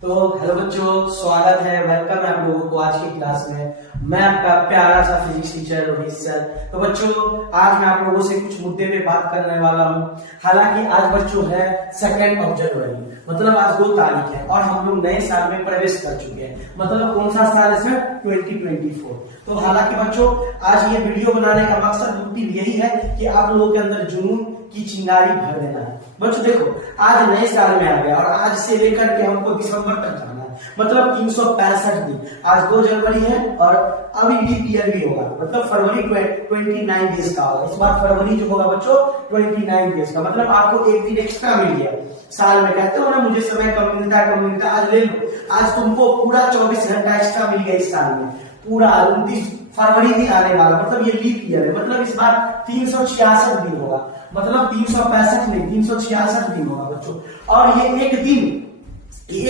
तो हेलो बच्चों, स्वागत है, वेलकम है आप लोगों को आज की क्लास में। मैं आपका प्यारा सा फिजिक्स टीचर रोहित सर। तो बच्चों, आज मैं आप लोगों से कुछ मुद्दे पे बात करने वाला हूँ। हालांकि आज बच्चों है 2 जनवरी, मतलब आज 2 तारीख है और हम लोग नए साल में प्रवेश कर चुके हैं। मतलब कौन सा साल है सर? 2024। तो हालांकि बच्चों, आज ये वीडियो बनाने का मकसद यही है कि आप लोगों के अंदर जुनून की चिंगारी भर देना है। बच्चों देखो, आज नए साल में आ गया और आज से लेकर के हमको दिसंबर तक जाना है, मतलब 365 दिन। आज 2 जनवरी है और अभी लीप ईयर भी होगा, मतलब फरवरी 29 डेज का होगा। इस बार फरवरी जो होगा बच्चों 29 डेज का, मतलब आपको एक दिन एक्स्ट्रा मिल गया। साल में कहते हो ना मुझे समय कम मिलता है, आज ले लो। आज तुमको पूरा 24 घंटा एक्स्ट्रा मिल गया इस साल में। पूरा 29 फरवरी भी आने वाला, मतलब ये लीप ईयर है, मतलब इस बार 366 दिन होगा, मतलब 365 नहीं 366 दिन होगा बच्चों। और ये एक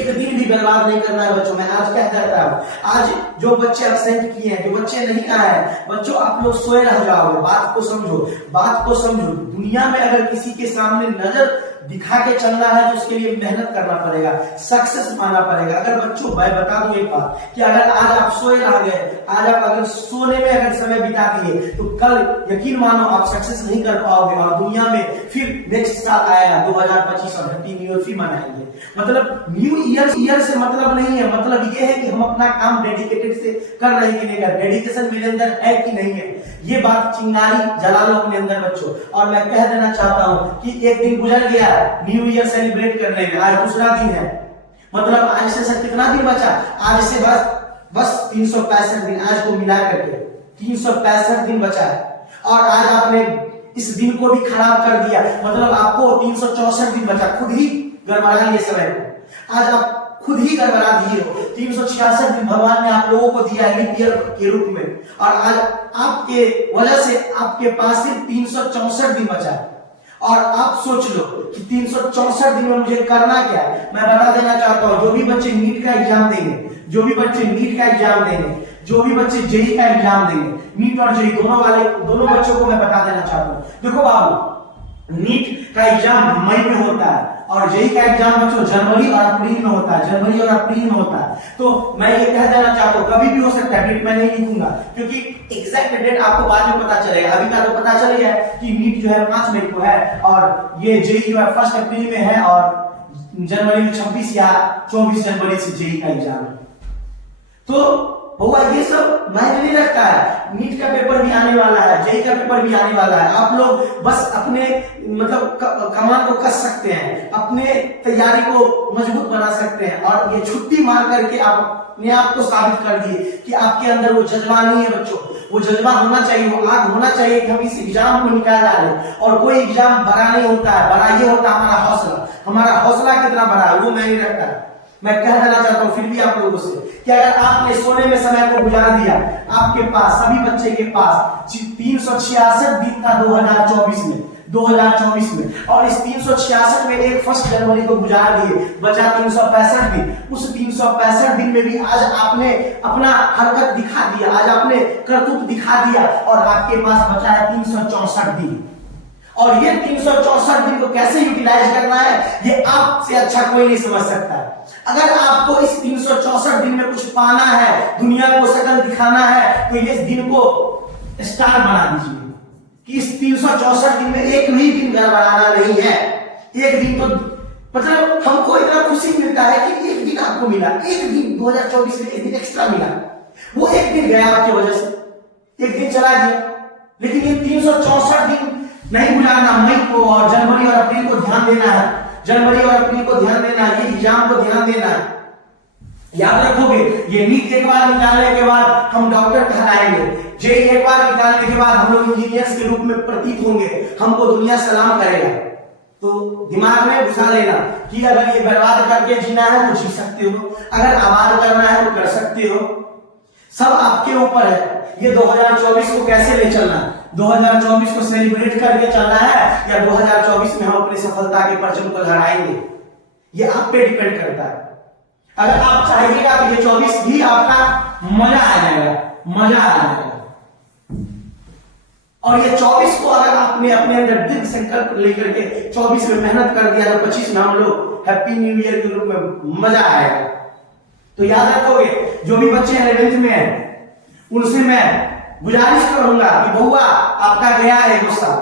दिन भी बर्बाद नहीं करना है बच्चों। मैं आज क्या कहता हूँ, आज जो बच्चे अब्सेंट किए हैं, जो बच्चे नहीं आए हैं बच्चों, आप लोग सोए रह जाओगे। बात को समझो। दुनिया में अगर किसी के सामने नजर दिखा के चलना है तो उसके लिए मेहनत करना पड़ेगा, सक्सेस पाना पड़ेगा। अगर बच्चों मैं बता दूं एक बात कि अगर आज आप सोए रह गए, आज आप अगर सोने में अगर समय बिता दिए तो कल यकीन मानो आप सक्सेस नहीं कर पाओगे और दुनिया में फिर नेक्स्ट साल आएगा 2025 और हैप्पी न्यू ईयर फिर मनाएंगे। मतलब न्यू ईयर से मतलब नहीं है, मतलब ये है कि हम अपना काम डेडिकेटेड से कर रहे हैं कि नहीं कर, डेडिकेशन मेरे अंदर है कि नहीं है। ये बात चिंगारी जला लो अपने अंदर बच्चों। और मैं कह देना चाहता हूँ कि एक दिन गुजर गया न्यू ईयर सेलिब्रेट करने में, आज दूसरा दिन है, मतलब आज से सर कितना दिन बचा? आज से बस 365 दिन, आज को मिला करके 365 दिन बचा है। और आज आपने इस दिन को भी खराब कर दिया, मतलब आपको 364 दिन बचा। खुद ही गड़बड़ा लिए समय को, आज आप खुद ही गड़बड़ा दिए हो। 366 दिन भगवान ने आप लोगों को दिया लीप ईयर के रूप में, और आज आपके वजह से आपके पास सिर्फ 364 दिन बचा है। और आप सोच लो कि 364 दिन में मुझे करना क्या है। मैं बता देना चाहता हूँ, जो भी बच्चे नीट का एग्जाम देंगे, जो भी बच्चे जेई का एग्जाम देंगे, नीट और जेई दोनों बच्चों को मैं बता देना चाहता हूँ। देखो बाबू, नीट का एग्जाम मई में होता है और जेई का एग्जाम बच्चों जनवरी और अप्रैल में होता है। तो मैं ये कह देना चाहता हूँ, कभी भी हो सकता है, डेट मैं नहीं लिखूंगा क्योंकि एग्जैक्ट डेट आपको बाद में पता चलेगा। अभी का तो पता चल गया है कि नीट जो है 5 मई को है और ये जेई जो है 1 अप्रैल में है और जनवरी में 26 या 24 जनवरी से जेई का एग्जाम है। तो हुआ ये सब मायने नहीं रखता है। नीट का पेपर भी आने वाला है, जेई का पेपर भी आने वाला है। आप लोग बस अपने मतलब कमान को कस सकते हैं, अपने तैयारी को मजबूत बना सकते हैं। और ये छुट्टी मार करके आप अपने आप को साबित कर दिए कि आपके अंदर वो जज्बा नहीं है बच्चों। वो जज्बा होना चाहिए, वो आग होना चाहिए कि हम इस एग्जाम को निकाल डालें। और कोई एग्जाम बड़ा नहीं होता है, बड़ा ये होता है हमारा हौसला कितना बड़ा है वो मैं नहीं रखता। मैं कह देना चाहता हूं फिर भी आप लोगों से कि अगर आपने सोने में समय को गुजार दिया, आपके पास सभी बच्चे के पास 366 दिन था 2024 में, और इस 366 में एक 1 जनवरी को गुजार दिए, बचा 365 दिन। उस 365 दिन में भी आज आपने अपना हरकत दिखा दिया, आज आपने करतूत दिखा दिया और आपके पास बचा है 364 दिन। और ये 364 दिन को कैसे यूटिलाइज करना है ये आपसे अच्छा कोई नहीं समझ सकता। अगर आपको इस 364 दिन में कुछ पाना है, दुनिया को शकल दिखाना है, तो इस दिन को स्टार बना दीजिए कि इस 364 दिन में एक भी दिन गड़बड़ाना नहीं है। एक दिन तो मतलब हमको इतना खुशी मिलता है कि एक दिन आपको मिला, एक दिन 2024 में एक दिन एक्स्ट्रा मिला। वो एक दिन गया आपकी वजह से, एक दिन चला गया, लेकिन ये 364 दिन नहीं गुजारना। मई को और जनवरी और अप्रैल को ध्यान देना है, ये एग्जाम को ध्यान देना है। याद रखोगे, ये नीट एक बार निकालने के बाद हम डॉक्टर कहलाएंगे, जेई एक बार निकालने के बाद हम लोग इंजीनियर्स के रूप में प्रतीत होंगे, हमको दुनिया सलाम करेगा। तो दिमाग में घुसा लेना कि अगर ये बर्बाद करके जीना है तो जी सकते हो, अगर आबाद करना है तो कर सकते हो। सब आपके ऊपर है। ये 2024 को कैसे ले चलना है, 2024 को सेलिब्रेट करके चलना है या 2024 में हम अपनी सफलता के परचम को लहराएंगे, ये आप पे डिपेंड करता है। अगर आप चाहेंगे तो ये 24 भी आपका मजा आ जाएगा। और ये 24 को अगर आपने अपने अंदर दृढ़ संकल्प लेकर के 24 में मेहनत कर दिया तो 25 में हम लोग हैप्पी न्यू ईयर के रूप में मजा आएगा। तो याद रखोगे, जो भी बच्चे 11th में हैं उनसे मैं गुजारिश करूंगा कि बहुआ आपका गया है 2 साल,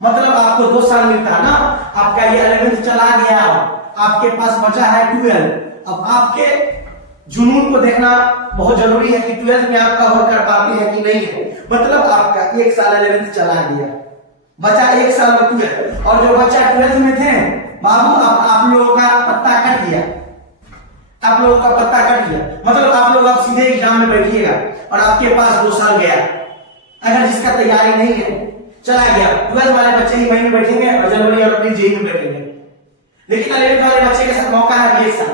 मतलब आपको 2 साल मिलता ना, आपका ये 11th चला गया, आपके पास बचा है 12। अब आपके जुनून को देखना बहुत जरूरी है कि 12th में आप कवर कर पाते हैं कि नहीं है। मतलब आपका 1 साल 11th चला गया, बचा 1 साल 12, और जो बच्चा 12th में थे बाबू आप लोगों का पत्ता कट गया, आप लोगों का पत्ता कट गया, मतलब आप लोग अब सीधे एग्जाम में बैठिएगा और आपके पास 2 साल गया। अगर जिसका तैयारी नहीं है चला गया, 12th वाले बच्चे ही मई में बैठेंगे और जनवरी और अप्रैल जेई में बैठेंगे। लेकिन 11th वाले बच्चे के साथ मौका है अभी 1 साल,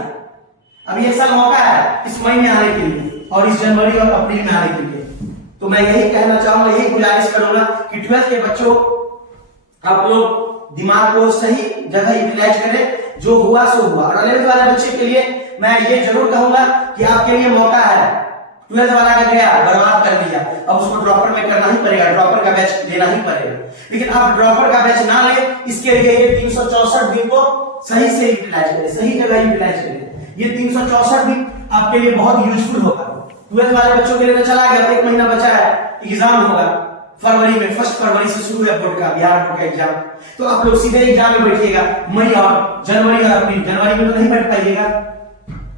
अभी 1 साल मौका है इस मई में आने के लिए और इस जनवरी और अप्रैल में आने के लिए। तो मैं यही कहना चाहूंगा, यही गुजारिश करूंगा कि 12th के बच्चों आप लोग दिमाग को सही जगह यूटिलाइज करें, जो हुआ सो हुआ। और 11th वाले बच्चे के लिए मैं ये जरूर कहूंगा कि आपके लिए मौका है, 12th वाला का गया बर्बाद कर दिया, अब उसको ड्रॉपर में करना ही पड़ेगा, ड्रॉपर का बैच लेना ही पड़ेगा। लेकिन आप ड्रॉपर का बैच ना ले, इसके लिए ये 364 दिन को सही से यूटिलाइज करें, सही जगह यूटिलाइज करें। ये 364 दिन आपके लिए बहुत यूजफुल होगा। 12th वाले बच्चों के लिए तो चला गया, 1 महीना बचा है, एग्जाम होगा फरवरी में, 1 फरवरी से शुरू है बोर्ड का, बिहार बोर्ड का एग्जाम। तो आप लोग सीधे एग्जाम में बैठिएगा, मई और जनवरी और अप्रैल, जनवरी में तो नहीं बैठ पाइएगा,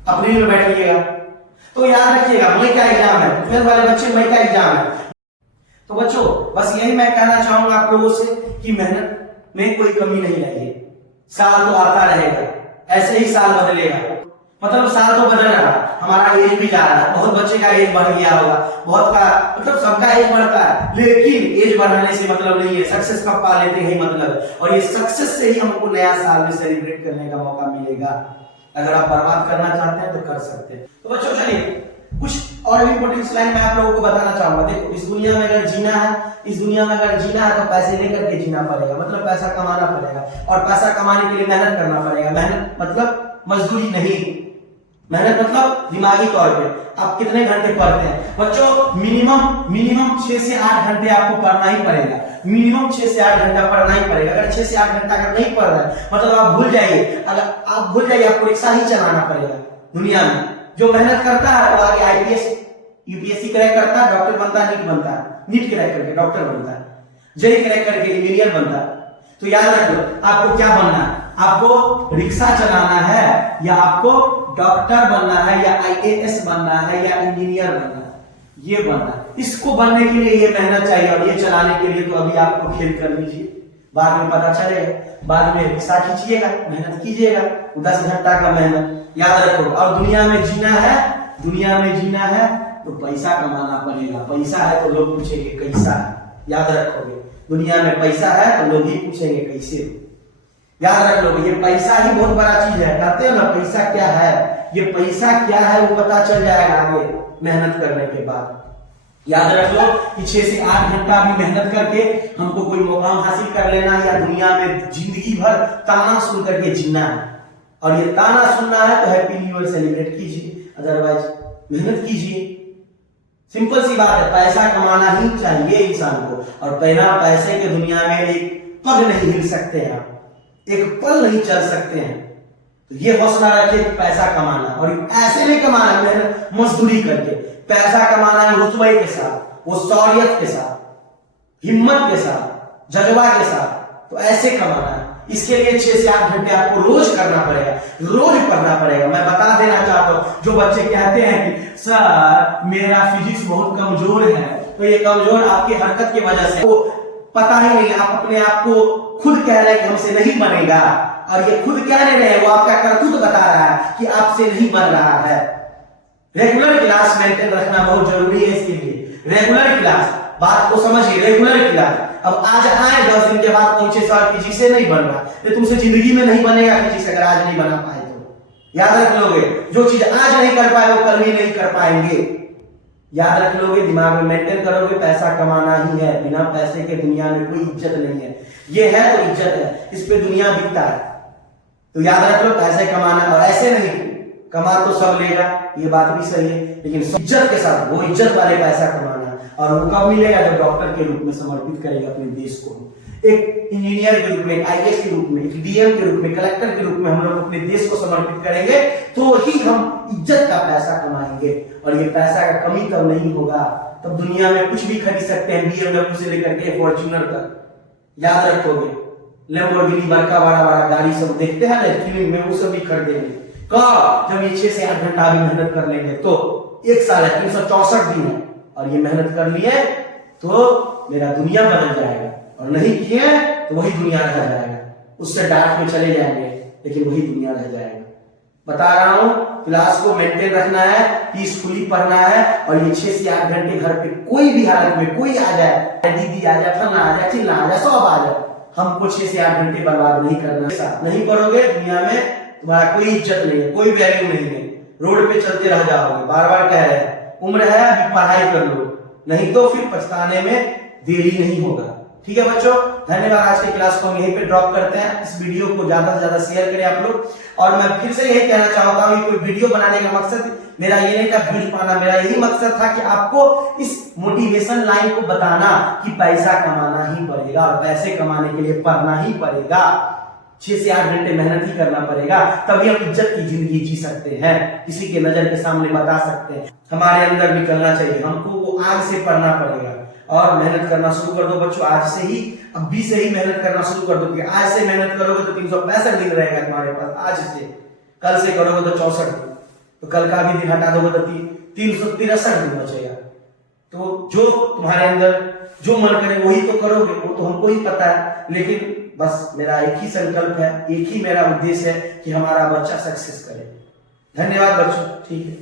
अप्रैल में बैठिएगा। तो याद रखिएगा मई का एग्जाम है, 12th वाले बच्चे मई का एग्जाम है। तो बच्चों बस यही मैं कहना चाहूंगा आप लोगों से कि मेहनत में कोई कमी नहीं लाइए, साल तो आता रहेगा, ऐसे ही साल बदलेगा, मतलब साल तो बदल रहा है, हमारा एज भी जा रहा है, बहुत बच्चे का एज बढ़ गया होगा, बहुत का मतलब सबका एज बढ़ता है, लेकिन एज बढ़ाने से मतलब नहीं है, सक्सेस कब पा लेते हैं मतलब। और ये सक्सेस से ही हमको नया साल में सेलिब्रेट करने का मौका मिलेगा। अगर आप बर्बाद करना चाहते हैं तो कर सकते हैं। तो बच्चों चलिए कुछ और भी इंपॉर्टेंट लाइन मैं आप लोगों को बताना चाहूंगा। देखो, इस दुनिया में अगर जीना है, इस दुनिया में अगर जीना है तो पैसे लेकर के जीना पड़ेगा, मतलब पैसा कमाना पड़ेगा, और पैसा कमाने के लिए मेहनत करना पड़ेगा। मेहनत मतलब मजदूरी नहीं, मेहनत मतलब दिमागी तौर पे आप कितने घंटे पढ़ते हैं। बच्चों मिनिमम 6 से 8 घंटे आपको पढ़ना ही पड़ेगा, मिनिमम 6 से 8 घंटा पढ़ना ही पड़ेगा। अगर 6 से 8 घंटा अगर नहीं पढ़ रहे हैं मतलब आप भूल जाइए, अगर आप भूल जाइए आपको रिक्शा ही चलाना पड़ेगा। दुनिया में जो मेहनत करता है वो आगे IPS UPSC क्रैक करता है, डॉक्टर बनता है, नीट बनता है, नीट क्रैक करके डॉक्टर बनता है, जेई क्रैक करके इंजीनियर बनता है। तो याद रख लो आपको क्या बनना है, आपको रिक्शा चलाना है या आपको डॉक्टर बनना है या IAS बनना है या इंजीनियर बनना है, ये बनना है। इसको बनने के लिए ये मेहनत चाहिए, और ये चलाने के लिए तो अभी आपको खेल कर लीजिए, बाद में पता चलेगा, बाद में रिक्शा खींचिएगा, मेहनत कीजिएगा, 10 घंटा का मेहनत याद रखो। और दुनिया में जीना है, दुनिया में जीना है तो पैसा कमाना पड़ेगा, पैसा है तो लोग पूछेंगे कैसा है, याद रखोगे। दुनिया में पैसा है तो लोग ही पूछेंगे कैसे, याद रख लो। ये पैसा ही बहुत बड़ा चीज है, कहते हैं ना पैसा क्या है, ये पैसा क्या है वो पता चल जाएगा आगे मेहनत करने के बाद। याद रख लो कि 6 से 8 घंटा भी मेहनत करके हमको कोई मुकाम हासिल कर लेना है, या दुनिया में जिंदगी भर ताना सुन करके जीना है। और ये ताना सुनना है तो हैप्पी न्यू ईयर सेलिब्रेट कीजिए, अदरवाइज मेहनत कीजिए। सिंपल सी बात है, पैसा कमाना ही चाहिए इंसान को, और बिना पैसे के दुनिया में एक पग नहीं हिल सकते हैं आप, एक पल नहीं चल सकते हैं। तो ये हौसला रखिए कि पैसा कमाना, और ऐसे नहीं कमाना मेहनत मजदूरी करके, पैसा कमाना है रुतबे के साथ, वो शौर्यत के साथ, हिम्मत के साथ, जज्बा के साथ, तो ऐसे कमाना है। इसके लिए 6 से 8 घंटे आपको रोज करना पड़ेगा, रोज पढ़ना पड़ेगा। मैं बता देना चाहता हूं, जो बच्चे कहते हैं कि सर मेरा फिजिक्स बहुत कमजोर है, तो ये कमजोर आपकी हरकत की वजह से, वो पता ही नहीं, आप अपने आप को खुद कह रहे हैं कि हमसे नहीं बनेगा, और ये खुद कह रहे हैं, वो आपका करतूत बता रहा है कि आपसे नहीं बन रहा है। रेगुलर क्लास मेंटेन रखना बहुत जरूरी है इसके लिए, रेगुलर क्लास, बात को समझिए, रेगुलर क्लास। अब आज आए 10 दिन के बाद पहुंचे सर फिजिक्स से नहीं बन रहा, ये तुमसे जिंदगी में नहीं बनेगा फिजिक्स, अगर आज नहीं बना पाए तो। याद रख लोगे, जो चीज आज नहीं कर पाए वो कल भी नहीं कर पाएंगे। याद रख लोगे, दिमाग में मेंटेन करोगे, पैसा कमाना ही है, बिना पैसे के दुनिया में कोई इज्जत नहीं है। ये है तो इज्जत है, इस पे दुनिया बिकता है। तो याद रख लो पैसे कमाना, और ऐसे नहीं कमा तो सब लेगा, ये बात भी सही है, लेकिन इज्जत के साथ, वो इज्जत वाले पैसा कमाना, और वो कब मिलेगा? जब डॉक्टर के रूप में समर्पित करेगा अपने देश को, एक इंजीनियर के रूप में, आईएएस के रूप में, एक डीएम के रूप में, कलेक्टर के रूप में हम लोग अपने देश को समर्पित करेंगे, तो ही हम इज्जत का पैसा कमाएंगे। और ये पैसा का कमी तब नहीं होगा, तब दुनिया में कुछ भी खरीद सकते हैं, BMW से लेकर के फॉर्च्यूनर तक। याद रखोगे, लैम्बोर्गिनी, बड़का बड़ा बड़ा गाड़ी सब देखते हैं ना फिल्म में, वो सब भी खरीदेंगे कब? जब ये 6 से 8 घंटा भी मेहनत कर लेंगे तो। एक साल है, 364 दिन है, और ये मेहनत कर लिए तो मेरा दुनिया बदल जाएगा, और नहीं किए तो वही दुनिया रह जाएगा, उससे डार्क में चले जाएंगे, लेकिन वही दुनिया रह जाएगा। बता रहा हूं, क्लास को मेंटेन रखना है, पीसफुली पढ़ना है, और ये 6 से 8 घंटे घर पे कोई भी हालत में कोई आ जाए, दीदी आ जाए, फलना आ जाए, चिल्ला आ जाए, सब आ जाए, हमको 6 से 8 घंटे बर्बाद नहीं करना। नहीं पढ़ोगे, दुनिया में तुम्हारा कोई इज्जत नहीं है, कोई वैल्यू नहीं है, रोड पे चलते रह जाओगे। बार बार कह रहे हैं, उम्र है अभी पढ़ाई कर लो, नहीं तो फिर पछताने में देरी नहीं होगा। ठीक है बच्चों, धन्यवाद। आज के क्लास को हम यहीं पे ड्रॉप करते हैं। इस वीडियो को ज्यादा से ज्यादा शेयर करें आप लोग, और मैं फिर से यही कहना चाहता हूँ, कोई वीडियो बनाने का मकसद मेरा ये नहीं था व्यूज पाना, मेरा यही मकसद था कि आपको इस मोटिवेशन लाइन को बताना कि पैसा कमाना ही पड़ेगा, और पैसे कमाने के लिए पढ़ना ही पड़ेगा, 6 से 8 घंटे मेहनत ही करना पड़ेगा, तभी हम इज्जत की जिंदगी जी सकते हैं, किसी के नजर के सामने बता सकते हैं। हमारे अंदर निकलना चाहिए, हमको वो आग से पढ़ना पड़ेगा, और मेहनत करना शुरू कर दो बच्चों, आज से ही, अभी से ही मेहनत करना शुरू कर दो, क्योंकि आज से मेहनत करोगे तो 365 दिन रहेगा तुम्हारे पास, आज से। कल से करोगे तो 64 दिन, तो कल का भी दिन हटा दोगे तो 363 दिन बचेगा। तो जो तुम्हारे अंदर जो मन करे वही तो करोगे, वो तो हमको ही पता है, लेकिन बस मेरा एक ही संकल्प है, एक ही मेरा उद्देश्य है कि हमारा बच्चा सक्सेस करे। धन्यवाद बच्चों, ठीक है।